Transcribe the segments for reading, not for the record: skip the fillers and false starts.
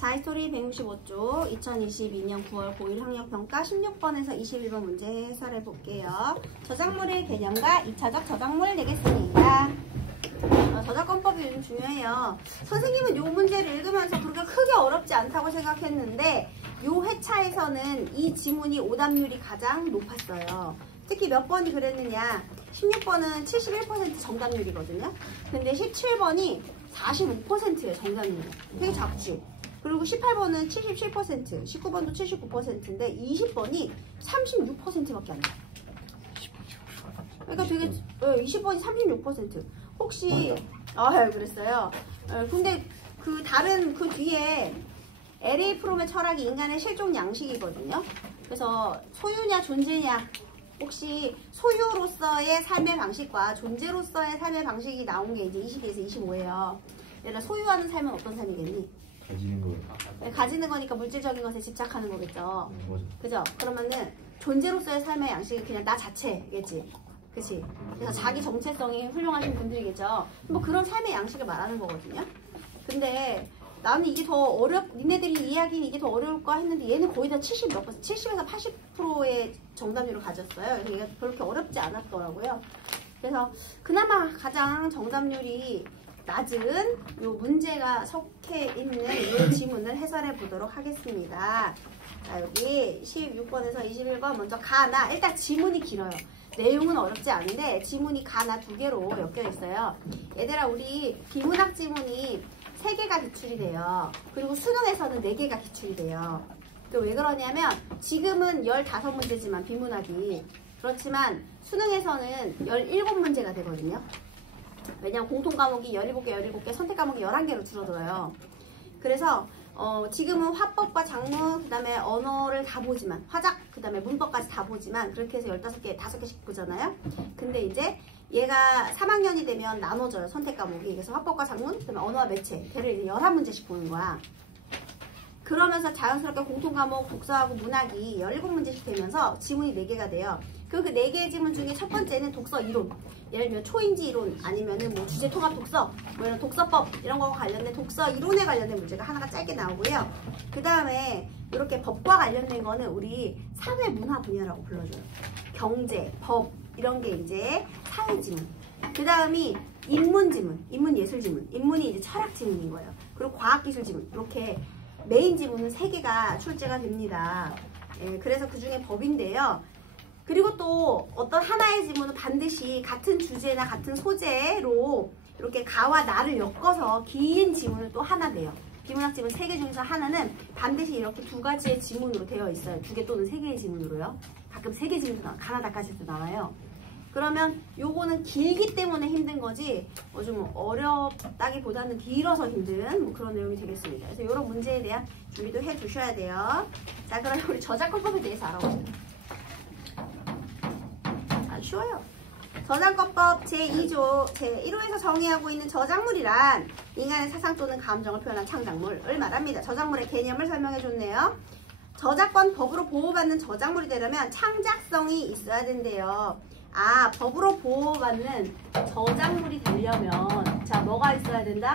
자, 히스토리 165쪽 2022년 9월 고1 학력평가 16번에서 21번 문제 해설해 볼게요. 저작물의 개념과 2차적 저작물 되겠습니다. 저작권법이 요즘 중요해요. 선생님은 이 문제를 읽으면서 그렇게 크게 어렵지 않다고 생각했는데 이 회차에서는 이 지문이 오답률이 가장 높았어요. 특히 몇 번이 그랬느냐, 16번은 71% 정답률이거든요. 근데 17번이 45%예요, 정답률이. 되게 작지. 그리고 18번은 77%, 19번도 79%인데 20번이 36%밖에 안 돼요. 그러니까 되게 20번이 36%. 혹시 그랬어요. 근데 그 다른 그 뒤에 LA 프롬의 철학이 인간의 실존 양식이거든요. 그래서 소유냐 존재냐, 혹시 소유로서의 삶의 방식과 존재로서의 삶의 방식이 나온 게 이제 22에서 25예요. 얘들아, 소유하는 삶은 어떤 삶이겠니? 가지는 거. 가지는 거니까 물질적인 것에 집착하는 거겠죠. 그죠? 그러면은 존재로서의 삶의 양식이 그냥 나 자체겠지. 그치? 그래서 자기 정체성이 훌륭하신 분들이겠죠. 뭐 그런 삶의 양식을 말하는 거거든요. 근데 나는 이게 더 니네들이 이해하기는 이게 더 어려울까 했는데 얘는 거의 다 70에서 80%의 정답률을 가졌어요. 그래서 얘가 그렇게 어렵지 않았더라고요. 그래서 그나마 가장 정답률이 낮은 이 문제가 속해 있는 이 지문을 해설해 보도록 하겠습니다. 자, 여기 16번에서 21번 먼저 가나. 일단 지문이 길어요. 내용은 어렵지 않은데 지문이 가나 두 개로 엮여 있어요. 얘들아, 우리 비문학 지문이 3개가 기출이 돼요. 그리고 수능에서는 4개가 기출이 돼요. 왜 그러냐면 지금은 15문제지만 비문학이, 그렇지만 수능에서는 17문제가 되거든요. 왜냐면 공통과목이 17개, 선택 과목이 11개로 줄어들어요. 그래서 지금은 화법과 작문, 그 다음에 언어를 다 보지만, 화작, 그 다음에 문법까지 다 보지만, 그렇게 해서 15개, 5개씩 보잖아요. 근데 이제 얘가 3학년이 되면 나눠져요, 선택 과목이. 그래서 화법과 작문, 그 다음에 언어와 매체, 걔를 이제 11문제씩 보는 거야. 그러면서 자연스럽게 공통과목, 독서하고 문학이 17문제씩 되면서 지문이 4개가 돼요. 그 4개의 지문 중에 첫 번째는 독서 이론. 예를 들면 초인지 이론, 아니면은 뭐 주제 통합 독서, 뭐 이런 독서법, 이런 거와 관련된 독서 이론에 관련된 문제가 하나가 짧게 나오고요. 그 다음에 이렇게 법과 관련된 거는 우리 사회 문화 분야라고 불러줘요. 경제, 법, 이런 게 이제 사회 지문. 그 다음이 인문 지문, 인문 예술 지문. 인문이 이제 철학 지문인 거예요. 그리고 과학 기술 지문. 이렇게 메인 지문은 3개가 출제가 됩니다. 그래서 그 중에 법인데요. 그리고 또 어떤 하나의 지문은 반드시 같은 주제나 같은 소재로 이렇게 가와 나를 엮어서 긴 지문을 또 하나 내요. 비문학 지문 3개 중에서 하나는 반드시 이렇게 2가지의 지문으로 되어 있어요. 2개 또는 3개의 지문으로요. 가끔 3개 지문도 나와요. 가나다까지도 나와요. 그러면 요거는 길기 때문에 힘든 거지 좀 어렵다기보다는 길어서 힘든 뭐 그런 내용이 되겠습니다. 그래서 이런 문제에 대한 준비도 해 두셔야 돼요. 자, 그럼 우리 저작권법에 대해서 알아보세요. 쉬워요. 저작권법 제2조 제1호에서 정의하고 있는 저작물이란 인간의 사상 또는 감정을 표현한 창작물을 말합니다. 저작물의 개념을 설명해 줬네요. 저작권법으로 보호받는 저작물이 되려면 창작성이 있어야 된대요. 법으로 보호받는 저작물이 되려면 자, 뭐가 있어야 된다?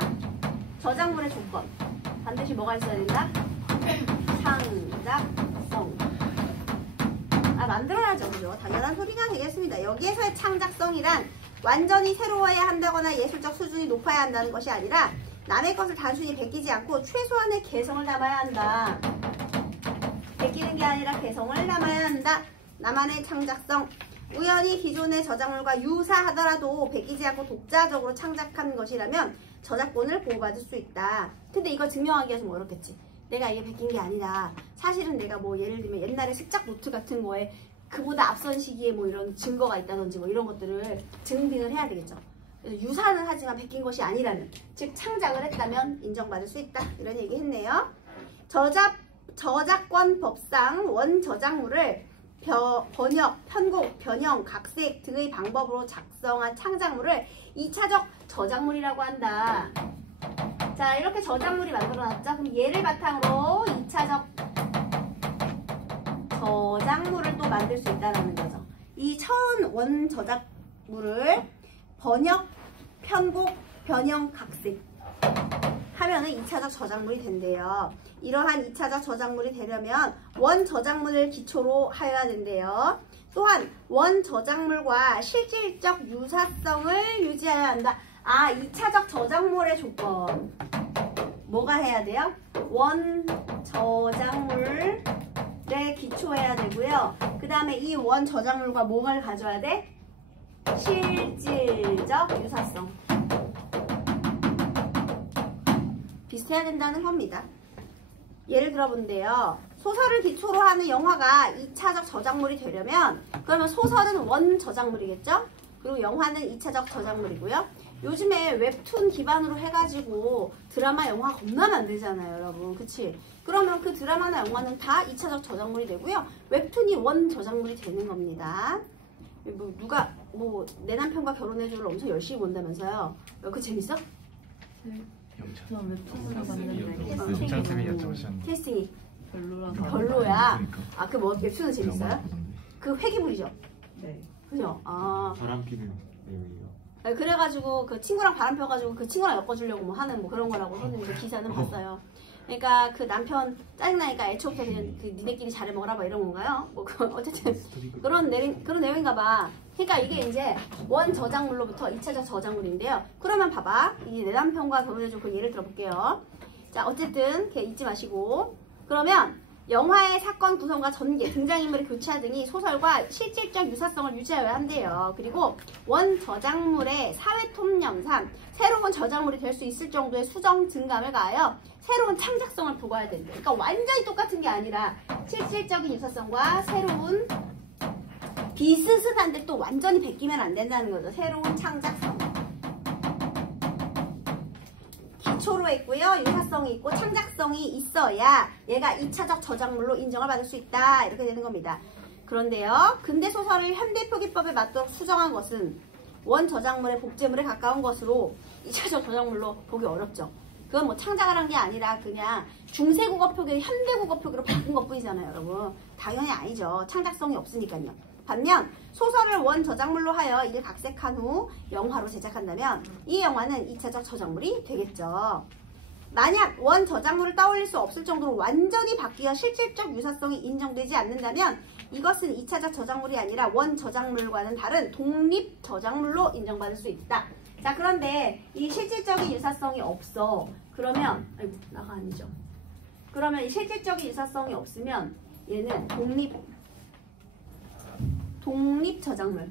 저작물의 조건. 반드시 뭐가 있어야 된다? 창작성. 만들어야죠. 그죠? 당연한 소리가 되겠습니다. 여기에서의 창작성이란 완전히 새로워야 한다거나 예술적 수준이 높아야 한다는 것이 아니라 남의 것을 단순히 베끼지 않고 최소한의 개성을 담아야 한다. 베끼는 게 아니라 개성을 담아야 한다. 나만의 창작성. 우연히 기존의 저작물과 유사하더라도 베끼지 않고 독자적으로 창작한 것이라면 저작권을 보호받을 수 있다. 근데 이걸 증명하기가 좀 어렵겠지. 내가 이게 베낀 게 아니다. 사실은 내가 뭐 예를 들면 옛날에 습작 노트 같은 거에 그보다 앞선 시기에 뭐 이런 증거가 있다든지 뭐 이런 것들을 증빙을 해야 되겠죠. 그래서 유사는 하지만 베낀 것이 아니라는, 즉 창작을 했다면 인정받을 수 있다. 이런 얘기 했네요. 저작권법상 원저작물을 번역, 편곡, 변형, 각색 등의 방법으로 작성한 창작물을 2차적 저작물이라고 한다. 자, 이렇게 저작물이 만들어놨죠. 그럼 얘를 바탕으로 2차적 저작물을 또 만들 수 있다는 거죠. 이 처음 원 저작물을 번역, 편곡, 변형, 각색 하면은 영화는 2차적 저작물이 된대요. 이러한 2차적 저작물이 되려면 원 저작물을 기초로 하여야 된대요. 또한 원 저작물과 실질적 유사성을 유지해야 한다. 2차적 저작물의 조건. 뭐가 해야 돼요? 원 저작물에 기초해야 되고요. 그 다음에 이 원 저작물과 뭐를 가져야 돼? 실질적 유사성. 비슷해야 된다는 겁니다. 예를 들어본데요. 소설을 기초로 하는 영화가 2차적 저작물이 되려면 그러면 소설은 원 저작물이겠죠? 그리고 영화는 2차적 저작물이고요. 요즘에 웹툰 기반으로 해가지고 드라마, 영화 겁나 만들잖아요, 여러분. 그치? 그러면 그 드라마나 영화는 다 2차적 저작물이 되고요. 웹툰이 원 저작물이 되는 겁니다. 누가 내 남편과 결혼해주를 엄청 열심히 본다면서요. 그거 재밌어? 저 웹툰으로 봤는데 영창쌤이 여쭤보셨는데 캐스팅이 별로라서. 별로야. 그 웹툰은 재밌어요? 그 회기물이죠? 네. 그죠? 바람 피는 내용이요. 그래가지고 그 친구랑 바람 펴가지고 그 친구랑 엮어주려고 하는 그런 거라고 하는데 기사는 봤어요. 그러니까 그 남편 짜증나니까 애초부터 그냥 니네끼리 잘해 먹어라 이런 건가요? 어쨌든 그런 내용인가 봐. 그러니까 이게 이제 원 저작물로부터 2차적 저작물인데요. 그러면 봐봐. 내 남편과 결혼해줘 그 예를 들어볼게요. 자, 어쨌든 잊지 마시고. 그러면 영화의 사건 구성과 전개, 등장인물의 교차 등이 소설과 실질적 유사성을 유지해야 한대요. 그리고 원 저작물의 사회 통념상 새로운 저작물이 될 수 있을 정도의 수정 증감을 가하여 새로운 창작성을 부과해야 된대. 그러니까 완전히 똑같은 게 아니라 실질적인 유사성과 새로운 비슷한데 또 완전히 베끼면 안 된다는 거죠. 새로운 창작성. 기초로 했고요. 유사성이 있고 창작성이 있어야 얘가 2차적 저작물로 인정을 받을 수 있다. 이렇게 되는 겁니다. 그런데요. 근대소설을 현대표기법에 맞도록 수정한 것은 원 저작물의 복제물에 가까운 것으로 2차적 저작물로 보기 어렵죠. 그건 창작을 한 게 아니라 그냥 중세국어 표기를 현대국어 표기로 바꾼 것 뿐이잖아요, 여러분. 당연히 아니죠. 창작성이 없으니까요. 반면 소설을 원 저작물로 하여 이를 각색한 후 영화로 제작한다면 이 영화는 2차적 저작물이 되겠죠. 만약 원 저작물을 떠올릴 수 없을 정도로 완전히 바뀌어 실질적 유사성이 인정되지 않는다면 이것은 2차적 저작물이 아니라 원 저작물과는 다른 독립 저작물로 인정받을 수 있다. 자, 그런데 이 실질적인 유사성이 없어. 그러면 나가 아니죠. 그러면 이 실질적인 유사성이 없으면 얘는 독립 저작물.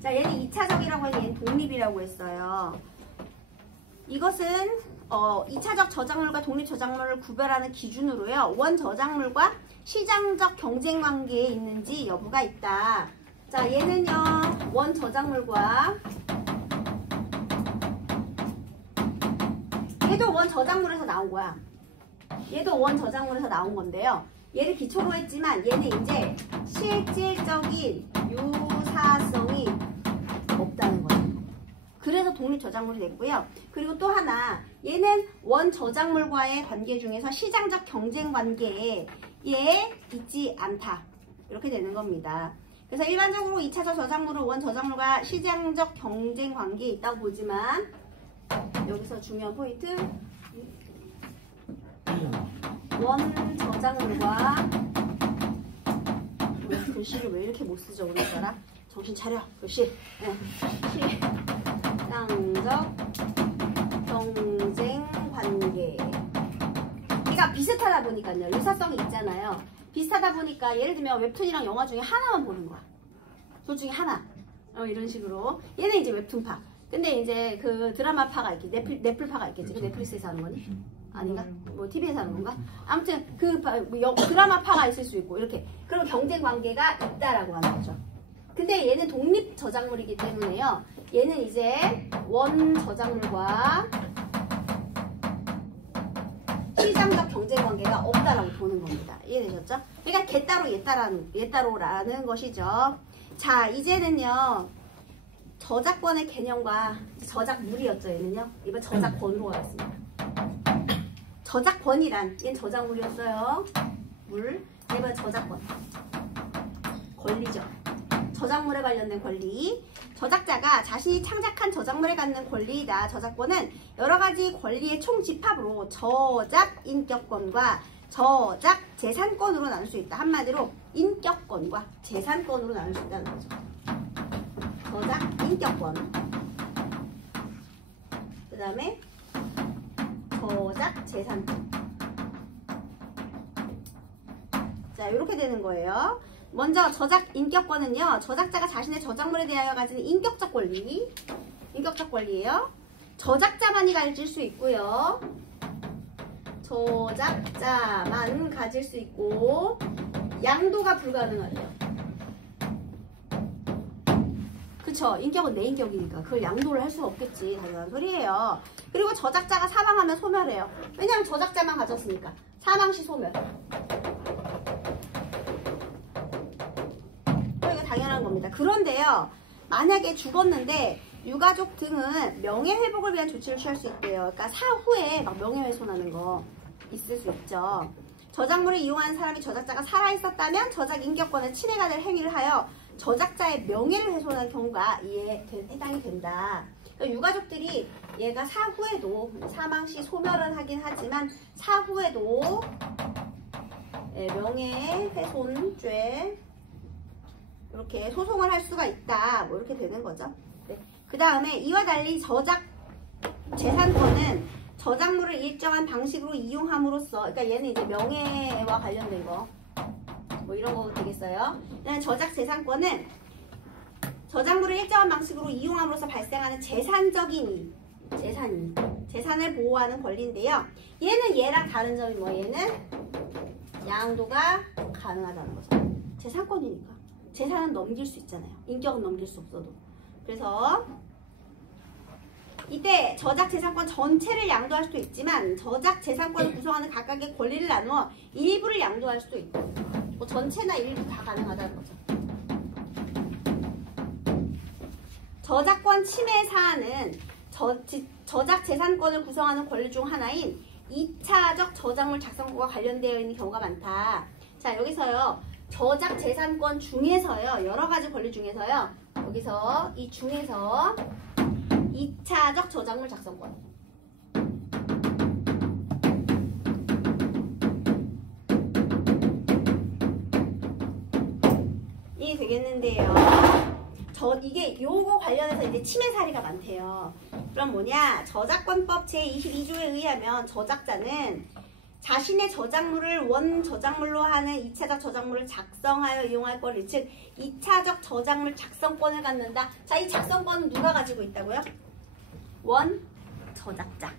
자, 얘는 2차적이라고 해서 얘는 독립이라고 했어요. 이것은 2차적 저작물과 독립 저작물을 구별하는 기준으로요. 원 저작물과 시장적 경쟁 관계에 있는지 여부가 있다. 자, 얘는요. 원 저작물과 얘도 원 저작물에서 나온 거야. 얘도 원 저작물에서 나온 건데요. 얘를 기초로 했지만 얘는 이제 실질적인 유사성이 없다는 거예요. 그래서 독립 저작물이 됐고요. 그리고 또 하나, 얘는 원 저작물과의 관계 중에서 시장적 경쟁 관계에 있지 않다. 이렇게 되는 겁니다. 그래서 일반적으로 2차적 저작물은 원 저작물과 시장적 경쟁 관계에 있다고 보지만 여기서 중요한 포인트, 원 저작물과 글씨를 왜 이렇게 못 쓰죠, 오늘따라? 정신 차려, 글씨. 시장적 경쟁 관계. 그러니까 비슷하다 보니까요. 유사성이 있잖아요. 비슷하다 보니까 예를 들면 웹툰이랑 영화 중에 하나만 보는 거야. 둘 중에 하나. 이런 식으로. 얘는 이제 웹툰파. 근데 이제 그 드라마파가 있겠지. 넷플파가 있겠지. 그 넷플릭스에서 하는 거니? 아닌가? 뭐 TV에서 하는 건가? 아무튼 그 드라마파가 있을 수 있고 이렇게. 그럼 경쟁 관계가 있다라고 하는 거죠. 근데 얘는 독립 저작물이기 때문에요. 얘는 이제 원 저작물과 시장적 경쟁 관계가 없다라고 보는 겁니다. 이해되셨죠? 그러니까 걔 따로라는 것이죠. 자, 이제는요. 저작권의 개념과 저작물이었죠. 얘는요. 이번 저작권으로 가겠습니다. 저작권이란 얘는 저작물이었어요. 이번 저작권. 권리죠. 저작물에 관련된 권리. 저작자가 자신이 창작한 저작물에 갖는 권리이다. 저작권은 여러 가지 권리의 총집합으로 저작 인격권과 저작 재산권으로 나눌 수 있다. 한마디로 인격권과 재산권으로 나눌 수 있다는 거죠. 저작 인격권, 그 다음에 저작 재산권. 자, 이렇게 되는 거예요. 먼저 저작 인격권은요, 저작자가 자신의 저작물에 대하여 가지는 인격적 권리예요. 저작자만이 가질 수 있고요. 저작자만 가질 수 있고 양도가 불가능하대요. 그쵸? 인격은 내 인격이니까 그걸 양도를 할 수가 없겠지. 당연한 소리예요. 그리고 저작자가 사망하면 소멸해요. 왜냐하면 저작자만 가졌으니까. 사망시 소멸. 이거 당연한 겁니다. 그런데요, 만약에 죽었는데 유가족 등은 명예회복을 위한 조치를 취할 수 있대요. 그러니까 사후에 막 명예훼손하는 거 있을 수 있죠. 저작물을 이용하는 사람이 저작자가 살아있었다면 저작 인격권에 침해가 될 행위를 하여 저작자의 명예를 훼손한 경우가 이에 해당이 된다. 그러니까 유가족들이 얘가 사후에도 사망시 소멸은 하긴 하지만 사후에도 명예훼손죄 이렇게 소송을 할 수가 있다. 뭐 이렇게 되는 거죠. 네. 그 다음에 이와 달리 저작 재산권은 저작물을 일정한 방식으로 이용함으로써, 그러니까 얘는 이제 명예와 관련된 거, 뭐 이런 거 되겠어요. 저작 재산권은 저작물을 일정한 방식으로 이용함으로써 발생하는 재산적인 이익, 재산을 보호하는 권리인데요. 얘는 얘랑 다른 점이 뭐, 얘는 양도가 가능하다는 거죠. 재산권이니까. 재산은 넘길 수 있잖아요. 인격은 넘길 수 없어도. 그래서 이때 저작 재산권 전체를 양도할 수도 있지만 저작 재산권을 구성하는 각각의 권리를 나누어 일부를 양도할 수도 있다. 뭐 전체나 일부 다 가능하다는 거죠. 저작권 침해 사안은 저작 재산권을 구성하는 권리 중 하나인 2차적 저작물 작성권과 관련되어 있는 경우가 많다. 자, 여기서요. 저작 재산권 중에서요. 여러 가지 권리 중에서요. 여기서 이 중에서 2차적 저작물 작성권. 이게 되겠는데요. 이게 요거 관련해서 이제 침해 사례가 많대요. 그럼 뭐냐? 저작권법 제22조에 의하면 저작자는 자신의 저작물을 원 저작물로 하는 2차적 저작물을 작성하여 이용할 권리, 즉 2차적 저작물 작성권을 갖는다. 자, 이 작성권은 누가 가지고 있다고요? 원 저작자.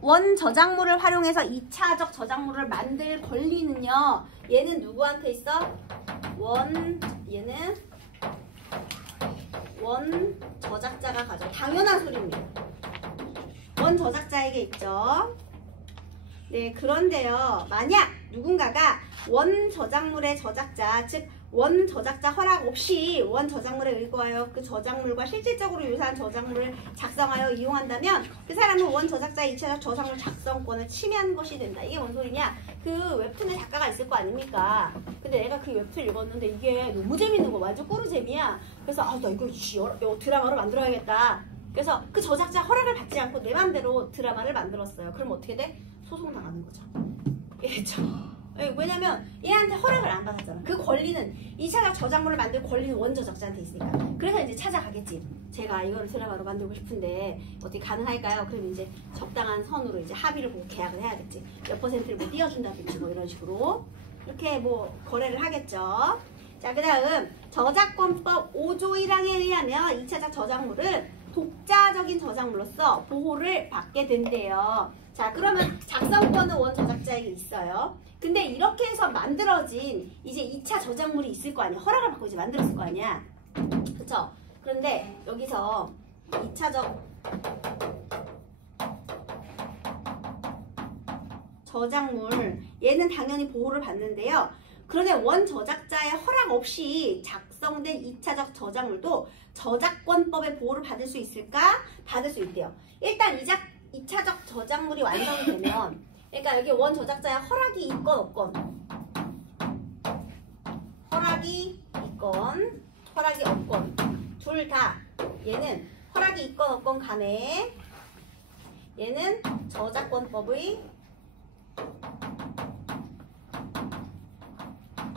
원 저작물을 활용해서 2차적 저작물을 만들 권리는요. 얘는 누구한테 있어? 얘는 원 저작자가 가져. 당연한 소리입니다. 원 저작자에게 있죠. 네, 그런데요. 만약 누군가가 원 저작물의 저작자, 즉 원 저작자 허락 없이 원 저작물에 의거하여 그 저작물과 실질적으로 유사한 저작물을 작성하여 이용한다면 그 사람은 원 저작자의 2차적 저작물 작성권을 침해한 것이 된다. 이게 뭔 소리냐? 그 웹툰의 작가가 있을 거 아닙니까? 근데 내가 그 웹툰 읽었는데 이게 너무 재밌는 거, 완전 꾸루잼이야. 그래서 나 이거 드라마로 만들어야겠다. 그래서 그 저작자 허락을 받지 않고 내 맘대로 드라마를 만들었어요. 그럼 어떻게 돼? 소송당하는 거죠. 알겠죠? 왜냐면 얘한테 허락을 안 받았잖아. 그 권리는 2차적 저작물을 만들 권리는 원 저작자한테 있으니까. 그래서 이제 찾아가겠지. 제가 이걸 드라마로 만들고 싶은데 어떻게 가능할까요? 그럼 이제 적당한 선으로 이제 합의를 보고 계약을 해야겠지. 몇 퍼센트를 뭐 띄워준다든지 뭐 이런 식으로 이렇게 뭐 거래를 하겠죠. 자, 그 다음 저작권법 5조 1항에 의하면 2차적 저작물은 독자적인 저작물로서 보호를 받게 된대요. 자, 그러면 작성권은 원 저작자에게 있어요. 근데 이렇게 해서 만들어진 이제 2차 저작물이 있을 거 아니야. 허락을 받고 이제 만들었을 거 아니야. 그쵸? 그런데 여기서 2차적 저작물, 얘는 당연히 보호를 받는데요. 그런데 원 저작자의 허락 없이 작성된 2차적 저작물도 저작권법의 보호를 받을 수 있을까? 받을 수 있대요. 일단 2차적 저작물이 완성되면, 그러니까 여기 원 저작자의 허락이 있건 없건, 허락이 있건 허락이 없건 둘 다 얘는 허락이 있건 없건 간에 얘는 저작권법의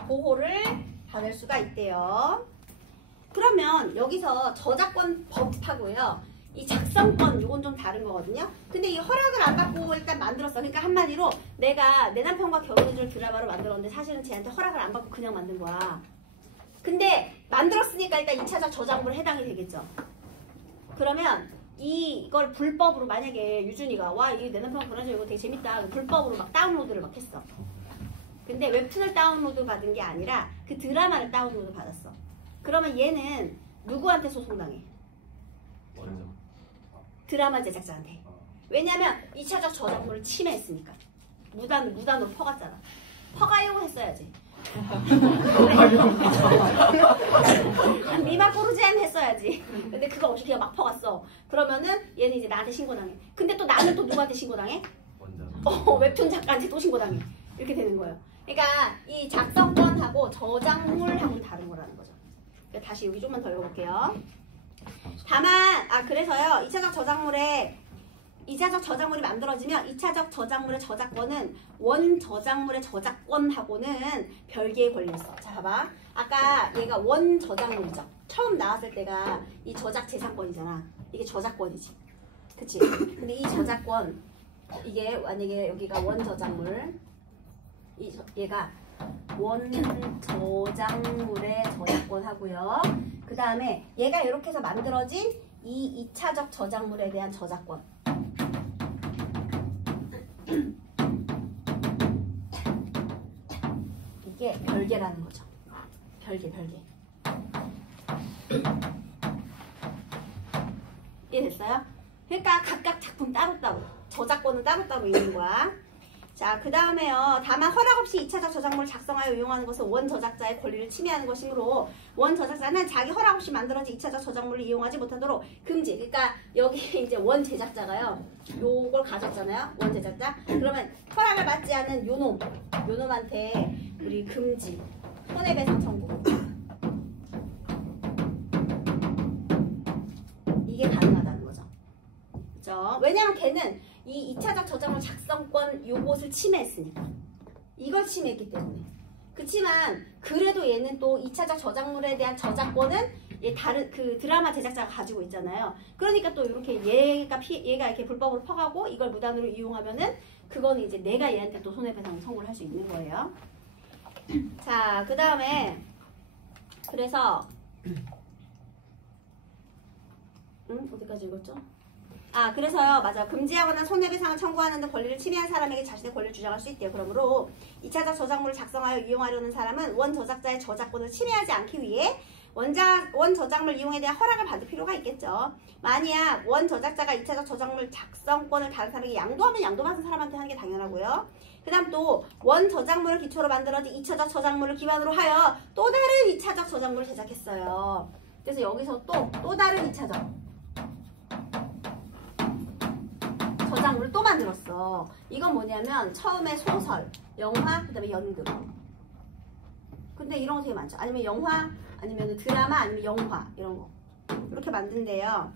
보호를 받을 수가 있대요. 그러면 여기서 저작권법하고요. 이 작성권 이건 좀 다른 거거든요. 근데 이 허락을 안 받고 일단 만들었어. 그러니까 한마디로 내가 내 남편과 결혼해줄 드라마를 만들었는데 사실은 쟤한테 허락을 안 받고 그냥 만든 거야. 근데 만들었으니까 일단 2차적 저작물에 해당이 되겠죠. 그러면 이걸 불법으로 만약에 유준이가 와 이게 내 남편과 결혼해줘 이거 되게 재밌다. 불법으로 막 다운로드를 막 했어. 근데 웹툰을 다운로드 받은 게 아니라 그 드라마를 다운로드 받았어. 그러면 얘는 누구한테 소송당해? 드라마 제작자한테. 왜냐면 2차적 저작물을 침해했으니까. 무단으로 퍼갔잖아. 퍼가요 했어야지. 미마 꼬르잼 했어야지. 근데 그거 없이 그냥 막 퍼갔어. 그러면은 얘는 이제 나한테 신고당해. 근데 또 나는 또 누구한테 신고당해? 웹툰 작가한테 또 신고당해. 이렇게 되는 거예요. 그러니까 이 작성권하고 저작물하고는 다른 거라는 거죠. 그러니까 다시 여기 좀만 더 읽어볼게요. 다만 그래서요 2차적 저작물이 만들어지면 2차적 저작물의 저작권은 원 저작물의 저작권하고는 별개의 권리를 써. 자 봐봐. 아까 얘가 원 저작물이죠. 처음 나왔을 때가 이 저작 재산권이잖아. 이게 저작권이지. 그치? 근데 이 저작권 이게 만약에 여기가 원 저작물 얘가 원 저작물의 저작권 하고요. 그 다음에 얘가 이렇게 해서 만들어진 이 2차적 저작물에 대한 저작권. 이게 별개라는 거죠. 별개. 이해됐어요? 그러니까 각각 작품 따로따로 저작권은 따로따로 있는 거야. 자, 그 다음에요. 다만 허락 없이 2차적 저작물을 작성하여 이용하는 것은 원 저작자의 권리를 침해하는 것이므로 원 저작자는 자기 허락 없이 만들어진 2차적 저작물을 이용하지 못하도록 금지. 그러니까 여기 이제 원 제작자가요. 요걸 가졌잖아요. 원 제작자. 그러면 허락을 받지 않은 요놈한테 우리 금지. 손해배상 청구. 이게 가능하다는 거죠. 그렇죠? 왜냐면 걔는 이 2차적 저작물 작성권 요것을 침해했으니까. 이걸 침해했기 때문에. 그치만 그래도 얘는 또 2차적 저작물에 대한 저작권은 다른 그 드라마 제작자가 가지고 있잖아요. 그러니까 또 이렇게 얘가 이렇게 불법으로 퍼가고 이걸 무단으로 이용하면은 그거는 이제 내가 얘한테 또 손해배상 청구를 할 수 있는 거예요. 자, 그 다음에 그래서 어디까지 읽었죠? 그래서요. 맞아. 금지하거나 손해배상을 청구하는 데 권리를 침해한 사람에게 자신의 권리를 주장할 수 있대요. 그러므로 2차적 저작물을 작성하여 이용하려는 사람은 원 저작자의 저작권을 침해하지 않기 위해 원 저작물 이용에 대한 허락을 받을 필요가 있겠죠. 만약 원 저작자가 2차적 저작물 작성권을 다른 사람에게 양도하면 양도받은 사람한테 하는 게 당연하고요. 그 다음 또 원 저작물을 기초로 만들어진 2차적 저작물을 기반으로 하여 또 다른 2차적 저작물을 제작했어요. 그래서 여기서 또 다른 2차적 저작물을 또 만들었어. 이건 뭐냐면 처음에 소설, 영화, 그 다음에 연극. 근데 이런 거 되게 많죠. 아니면 영화, 아니면 드라마, 아니면 영화 이런 거. 이렇게 만든대요.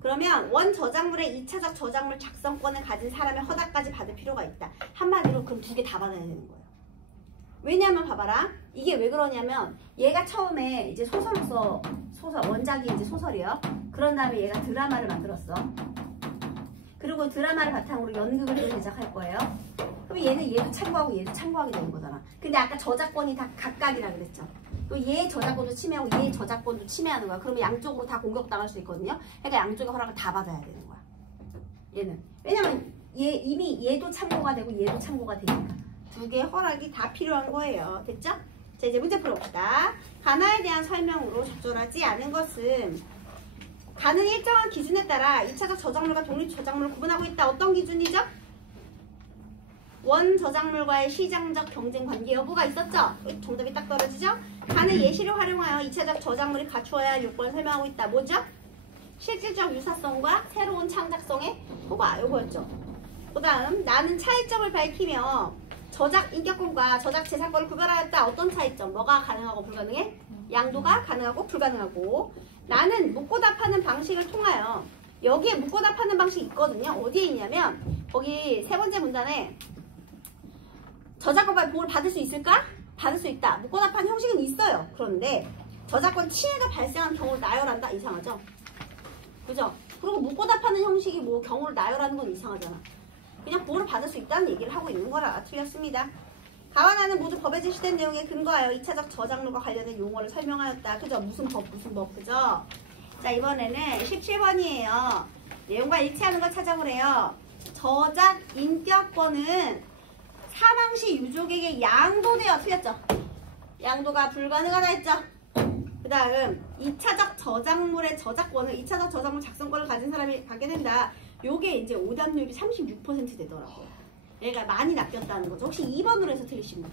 그러면 원 저작물의 2차적 저작물 작성권을 가진 사람의 허락까지 받을 필요가 있다. 한마디로 그럼 두 개 다 받아야 되는 거예요. 왜냐면 봐봐라. 이게 왜 그러냐면 얘가 처음에 이제 원작이 이제 소설이에요. 그런 다음에 얘가 드라마를 만들었어. 그리고 드라마를 바탕으로 연극을 또 제작할 거예요. 그럼 얘도 참고하고 얘도 참고하게 되는 거잖아. 근데 아까 저작권이 다 각각이라 그랬죠. 또 얘 저작권도 침해하고 얘 저작권도 침해하는 거야. 그러면 양쪽으로 다 공격당할 수 있거든요. 그러니까 양쪽의 허락을 다 받아야 되는 거야. 얘는. 왜냐면 이미 얘도 참고가 되고 얘도 참고가 되니까. 두 개의 허락이 다 필요한 거예요. 됐죠? 자, 이제 문제 풀어봅시다. 가나에 대한 설명으로 적절하지 않은 것은 가는 일정한 기준에 따라 2차적 저작물과 독립 저작물을 구분하고 있다. 어떤 기준이죠? 원 저작물과의 시장적 경쟁 관계 여부가 있었죠? 정답이 딱 떨어지죠? 가는 예시를 활용하여 2차적 저작물이 갖추어야 할 요건을 설명하고 있다. 뭐죠? 실질적 유사성과 새로운 창작성의 요거였죠. 그 다음 나는 차이점을 밝히며 저작 인격권과 저작 재산권을 구별하였다. 어떤 차이점? 뭐가 가능하고 불가능해? 양도가 가능하고 불가능하고 나는 묻고 답하는 방식을 통하여 여기에 묻고 답하는 방식이 있거든요. 어디에 있냐면 거기 세 번째 문단에 저작권과의 보호를 받을 수 있을까? 받을 수 있다. 묻고 답하는 형식은 있어요. 그런데 저작권 침해가 발생한 경우를 나열한다? 이상하죠? 그죠? 그리고 묻고 답하는 형식이 뭐 경우를 나열하는 건 이상하잖아. 그냥 보호를 받을 수 있다는 얘기를 하고 있는 거라. 틀렸습니다. 가와 나는 모두 법에 제시된 내용에 근거하여 2차적 저작물과 관련된 용어를 설명하였다. 그죠? 무슨 법, 그죠? 자, 이번에는 17번이에요. 내용과 일치하는 걸 찾아보래요. 저작 인격권은 사망시 유족에게 양도되어. 틀렸죠? 양도가 불가능하다 했죠? 그 다음 2차적 저작물의 저작권을 2차적 저작물 작성권을 가진 사람이 갖게 된다. 요게 이제 오답률이 36% 되더라고요. 얘가 많이 낚였다는 거죠. 혹시 2번으로 해서 틀리신 분?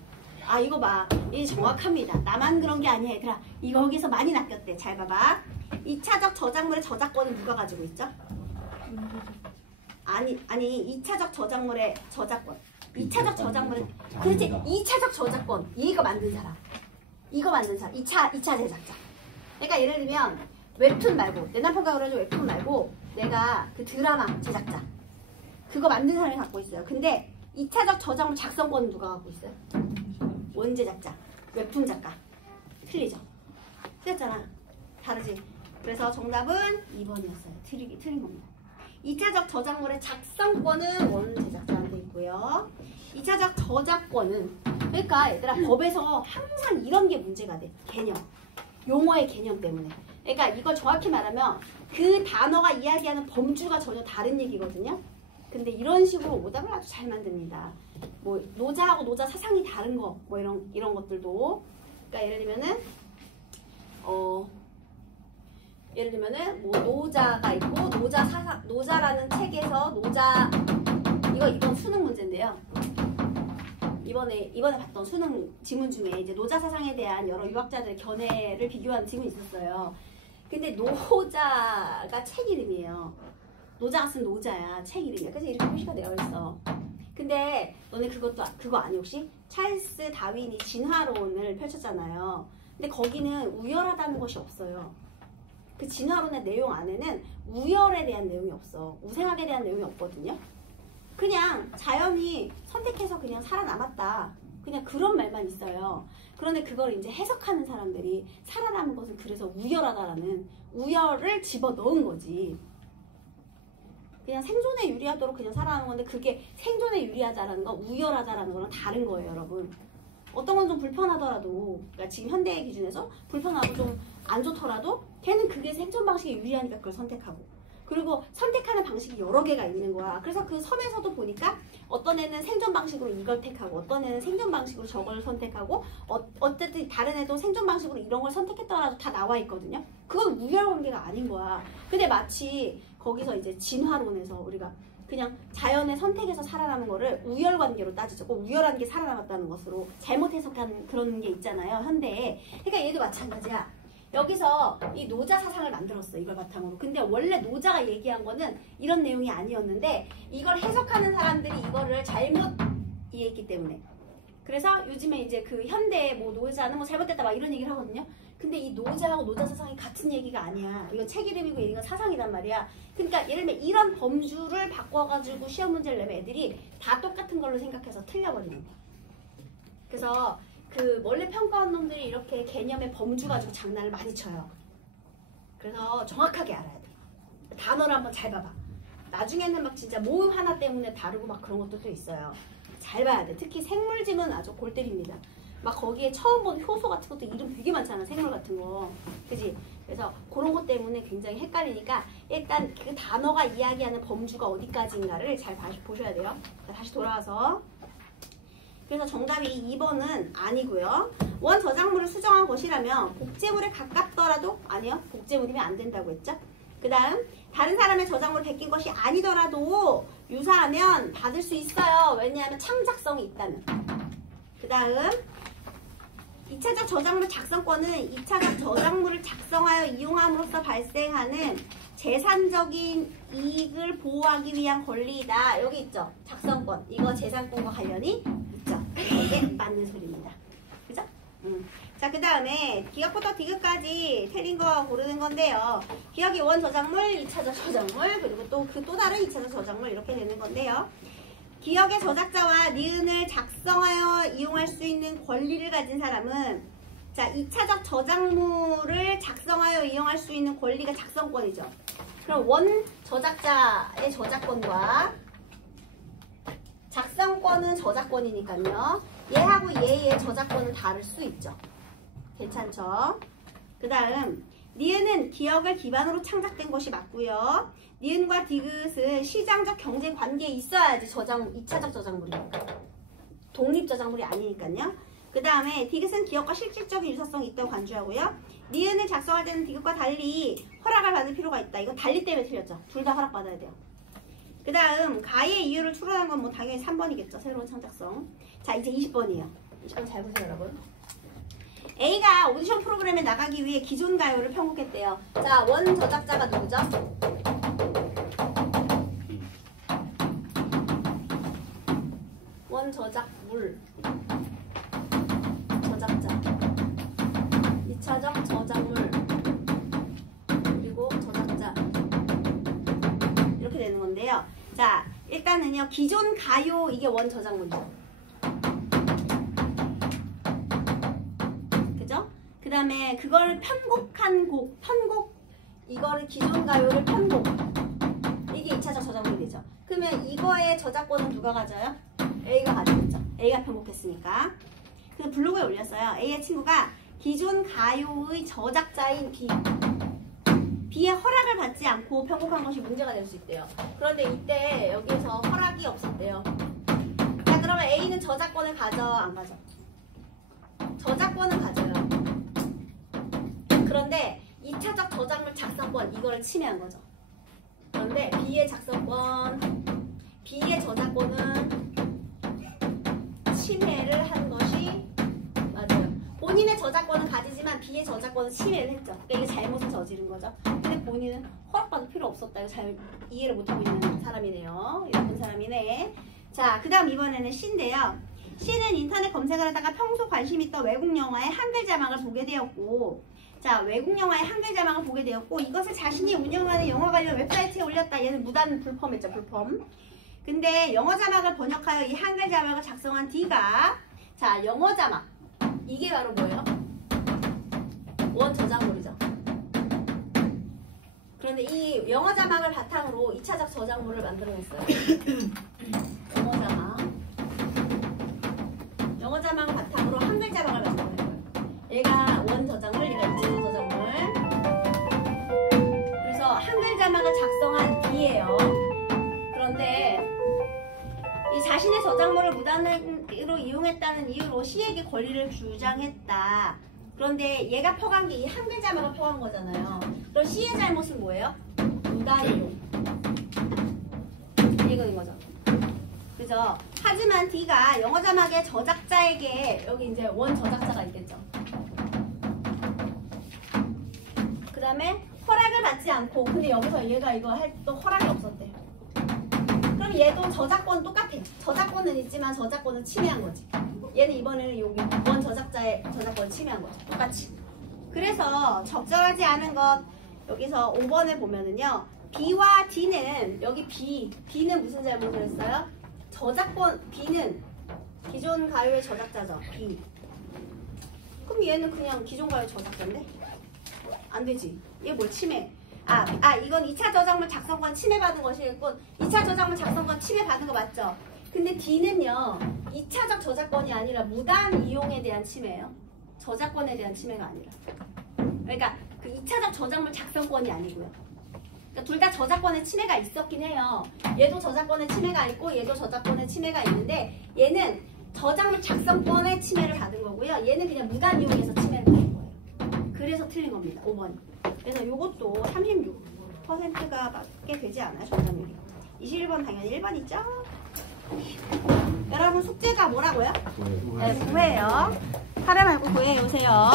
아, 이거 봐. 이게 정확합니다. 나만 그런 게 아니야, 얘들아. 이거 여기서 많이 낚였대. 잘 봐봐. 2차적 저작물의 저작권은 누가 가지고 있죠? 아니 2차적 저작물의 저작권. 2차적 저작물의 그렇지. 2차적 저작권. 이거 만든 사람. 이거 만든 사람. 2차 제작자. 그러니까 예를 들면 웹툰 말고 내 남편과 그러죠. 웹툰 말고 내가 그 드라마 제작자. 그거 만든 사람이 갖고 있어요. 근데 2차적 저작물 작성권은 누가 갖고 있어요? 원제작자. 웹툰 작가. 틀리죠? 틀렸잖아. 다르지? 그래서 정답은 2번이었어요. 틀린 겁니다. 2차적 저작물의 작성권은 원제작자한테 있고요. 2차적 저작권은 그러니까 얘들아 법에서 항상 이런 게 문제가 돼. 개념. 용어의 개념 때문에. 그러니까 이걸 정확히 말하면 그 단어가 이야기하는 범주가 전혀 다른 얘기거든요. 근데 이런 식으로 오답을 아주 잘 만듭니다. 뭐 노자하고 노자 사상이 다른 거 뭐 이런 것들도. 그러니까 예를 들면은 뭐 노자가 있고 노자 사상 노자라는 책에서 노자 이건 수능 문제인데요. 이번에 봤던 수능 지문 중에 이제 노자 사상에 대한 여러 유학자들의 견해를 비교한 지문이 있었어요. 근데 노자가 책 이름이에요. 노자가 쓴 노자야. 책 이름이야. 그래서 이렇게 표시가 되어 있어. 근데 너네 그거 아니 혹시? 찰스 다윈이 진화론을 펼쳤잖아요. 근데 거기는 우열하다는 것이 없어요. 그 진화론의 내용 안에는 우열에 대한 내용이 없어. 우생학에 대한 내용이 없거든요. 그냥 자연이 선택해서 그냥 살아남았다. 그냥 그런 말만 있어요. 그런데 그걸 이제 해석하는 사람들이 살아남은 것은 그래서 우열하다라는 우열을 집어넣은 거지. 그냥 생존에 유리하도록 그냥 살아가는 건데 그게 생존에 유리하다라는 건 우열하다라는 거랑 다른 거예요, 여러분. 어떤 건 좀 불편하더라도, 그러니까 지금 현대의 기준에서 불편하고 좀 안 좋더라도 걔는 그게 생존 방식에 유리하니까 그걸 선택하고. 그리고 선택하는 방식이 여러 개가 있는 거야. 그래서 그 섬에서도 보니까 어떤 애는 생존 방식으로 이걸 택하고 어떤 애는 생존 방식으로 저걸 선택하고 어쨌든 다른 애도 생존 방식으로 이런 걸 선택했더라도 다 나와 있거든요. 그건 우열 관계가 아닌 거야. 근데 마치 거기서 이제 진화론에서 우리가 그냥 자연의 선택에서 살아남은 거를 우열 관계로 따지죠. 꼭 우열한 게 살아남았다는 것으로 잘못 해석한 그런 게 있잖아요, 현대에. 그러니까 얘도 마찬가지야. 여기서 이 노자 사상을 만들었어, 이걸 바탕으로. 근데 원래 노자가 얘기한 거는 이런 내용이 아니었는데 이걸 해석하는 사람들이 이거를 잘못 이해했기 때문에. 그래서 요즘에 이제 그 현대의 뭐 노자는 뭐 잘못됐다 막 이런 얘기를 하거든요. 근데 이 노자하고 노자 사상이 같은 얘기가 아니야. 이건 책 이름이고 이건 사상이란 말이야. 그러니까 예를 들면 이런 범주를 바꿔가지고 시험 문제를 내면 애들이 다 똑같은 걸로 생각해서 틀려버리는 거야. 그래서 그 원래 평가원 놈들이 이렇게 개념의 범주 가지고 장난을 많이 쳐요. 그래서 정확하게 알아야 돼. 단어를 한번 잘 봐봐. 나중에는 막 진짜 모음 하나 때문에 다르고 막 그런 것도 있어요. 잘 봐야 돼. 특히 생물지문 아주 골 때립니다. 막 거기에 처음 본 효소 같은 것도 이름 되게 많잖아. 생물 같은 거. 그지? 그래서 그런 것 때문에 굉장히 헷갈리니까 일단 그 단어가 이야기하는 범주가 어디까지인가를 잘 보셔야 돼요. 자, 다시 돌아와서. 그래서 정답이 2번은 아니고요. 원 저작물을 수정한 것이라면 복제물에 가깝더라도 아니요. 복제물이면 안 된다고 했죠. 그 다음 다른 사람의 저작물을 베낀 것이 아니더라도 유사하면 받을 수 있어요. 왜냐하면 창작성이 있다면. 그 다음 2차적 저작물 작성권은 2차적 저작물을 작성하여 이용함으로써 발생하는 재산적인 이익을 보호하기 위한 권리이다. 여기 있죠. 작성권. 이거 재산권과 관련이 있죠. 이게 맞는 소리입니다. 그죠? 자, 그 다음에 기억부터 디귿까지 틀린 거 고르는 건데요. 기억이 원 저작물, 2차적 저작물, 그리고 또 그 또 다른 2차적 저작물 이렇게 되는 건데요. 기억의 저작자와 니은을 작성하여 이용할 수 있는 권리를 가진 사람은 자, 2차적 저작물을 작성하여 이용할 수 있는 권리가 작성권이죠. 그럼 원 저작자의 저작권과 작성권은 저작권이니까요. 얘하고 얘의 저작권은 다를 수 있죠. 괜찮죠? 그 다음 니은은 기억을 기반으로 창작된 것이 맞고요. 니은과 디귿은 시장적 경쟁 관계에 있어야지 2차적 저작물이니까. 독립 저작물이 아니니까요. 그 다음에 디귿은 기억과 실질적인 유사성이 있다고 간주하고요. 니은을 작성할 때는 디귿과 달리 허락을 받을 필요가 있다. 이거 달리 때문에 틀렸죠. 둘 다 허락받아야 돼요. 그 다음 가의 이유를 추론한 건 뭐 당연히 3번이겠죠. 새로운 창작성. 자, 이제 20번이에요. 20번 잘 보세요, 여러분. A가 오디션 프로그램에 나가기 위해 기존 가요를 편곡했대요. 자, 원 저작자가 누구죠? 원 저작물. 저작자. 2차적 저작물. 그리고 저작자. 이렇게 되는 건데요. 자, 일단은요. 기존 가요 이게 원 저작물이죠. 그 다음에 그걸 편곡한 곡, 이거를 기존 가요를 편곡. 이게 2차적 저작물이 되죠. 그러면 이거의 저작권은 누가 가져요? A가 가져겠죠. A가 편곡했으니까. 그래서 블로그에 올렸어요. A의 친구가 기존 가요의 저작자인 B의 허락을 받지 않고 편곡한 것이 문제가 될 수 있대요. 그런데 이때 여기에서 허락이 없었대요. 자, 그러면 A는 저작권을 가져, 안 가져? 저작권을 가져요. 그런데 2차적 저작물 작성권 이거를 침해한 거죠. 그런데 B의 작성권, B의 저작권은 침해를 한 것이 맞아요. 본인의 저작권은 가지지만 B의 저작권은 침해를 했죠. 그러니까 이게 잘못을 저지른 거죠. 근데 본인은 허락받을 필요 없었다. 이거 잘 이해를 못하고 있는 사람이네요. 이런 사람이네. 자, 그 다음 이번에는 C인데요. C는 인터넷 검색을 하다가 평소 관심 있던 외국 영화의 한글 자막을 보게 되었고, 자, 외국 영화의 한글 자막을 보게 되었고, 이것을 자신이 운영하는 영화 관련 웹사이트에 올렸다. 얘는 무단 불펌했죠, 불펌. 근데 영어 자막을 번역하여 이 한글 자막을 작성한 D가, 자, 영어 자막. 이게 바로 뭐예요? 원 저작물이죠. 그런데 이 영어 자막을 바탕으로 2차적 저작물을 만들어냈어요. 영어 자막. 영어 자막을 바탕으로 한글 자막을 만들어냈어요. 얘가 원 저작물, 얘가 2차적 저작물. 그래서 한글 자막을 작성한 D예요. 그런데 이 자신의 저작물을 무단으로 이용했다는 이유로 C에게 권리를 주장했다. 그런데 얘가 퍼간 게 이 한글 자막을 퍼간 거잖아요. 그럼 C의 잘못은 뭐예요? 무단 이용. 이거인 거죠. 그죠? 하지만 D가 영어 자막의 저작자에게 여기 이제 원 저작자가 있겠죠. 그 다음에 허락을 받지 않고, 근데 여기서 얘가 이거 할 또 허락이 없었대. 그럼 얘도 저작권 똑같아. 저작권은 있지만 저작권은 침해한 거지. 얘는 이번에는 여기 원 저작자의 저작권을 침해한 거죠. 똑같이. 그래서 적절하지 않은 것 여기서 5번에 보면은요. B와 D는 여기 B는 무슨 잘못을 했어요? 저작권 B는 기존 가요의 저작자죠. B. 그럼 얘는 그냥 기존 가요 저작자인데? 안 되지. 얘 뭘 침해? 이건 2차 저작물 작성권 침해받은 것이겠군. 2차 저작물 작성권 침해받은 거 맞죠? 근데 D는요. 2차적 저작권이 아니라 무단 이용에 대한 침해예요. 저작권에 대한 침해가 아니라. 그러니까 그 2차적 저작물 작성권이 아니고요. 그러니까 둘 다 저작권에 침해가 있었긴 해요. 얘도 저작권에 침해가 있고 얘도 저작권에 침해가 있는데 얘는 저작물 작성권에 침해를 받은 거고요. 얘는 그냥 무단 이용해서 침해를 받은 거예요. 그래서 틀린 겁니다. 5번이. 그래서 이것도 36%가 맞게 되지 않아요? 정답률이. 21번 당연히 1번이죠? 여러분 숙제가 뭐라고요? 네, 9회예요. 8회 말고 9회 오세요.